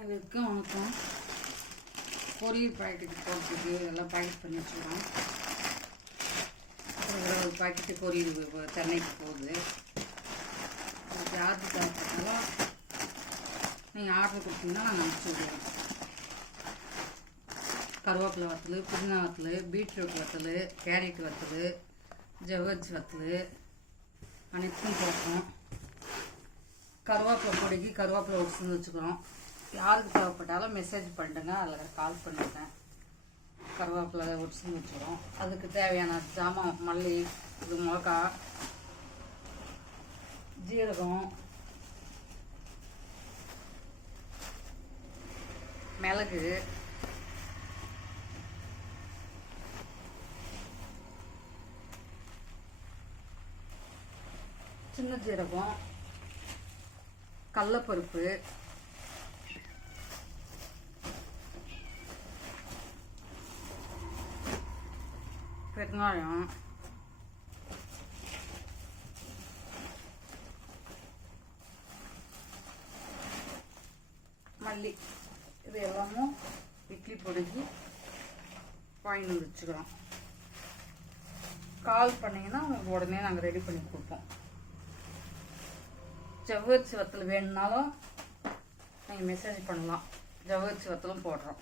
அனைவருக்கும் வணக்கம். பொரியல் பாக்கெட்டுக்கு போகிறதுக்கு எல்லாம் பாக்கெட் பண்ணி வச்சுக்கிறோம். அப்புறம் ஒரு பாக்கெட்டு பொரியல் சென்னைக்கு போகுது. அதுக்கு யாருக்கு தேவைப்பட்டாலும் நீங்கள் ஆர்டர் கொடுத்தீங்கன்னா நாங்கள் அனுப்பிச்சி விடுவோம். கருவேப்பிலை வத்தல், புதினா வத்தல், பீட்ரூட் வத்தல், கேரட் வத்தல், ஜவ்வரிசி வத்தல் அனைத்தும் போட்டோம். கருவேப்பிலை பொடிக்கு கருவேப்பிலை ஒடிச்சுன்னு வச்சுக்கிறோம். யாருக்கு தேவைப்பட்டாலும் மெசேஜ் பண்ணிட்டுங்க, அதில் கால் பண்ணிட்டேன். கருவேப்பிலை ஒடிச்சுன்னு வச்சுக்கிறோம். அதுக்கு தேவையான ஜாமான் மல்லி, இது மிளகா, ஜீரகம், மிளகு, சின்ன ஜீரகம், கடலைப்பருப்பு, வெங்காயம், மல்லி, இது எல்லாமும் இட்லி பொடிக்கு வாங்கி வச்சுக்கிறோம். கால் பண்ணிங்கன்னா உங்களுக்கு உடனே நாங்கள் ரெடி பண்ணி கொடுப்போம். ஜவ்வரிசி வத்தல் வேணும்னாலும் நீங்கள் மெசேஜ் பண்ணலாம். ஜவ்வரிசி வத்தலும் போடுறோம்.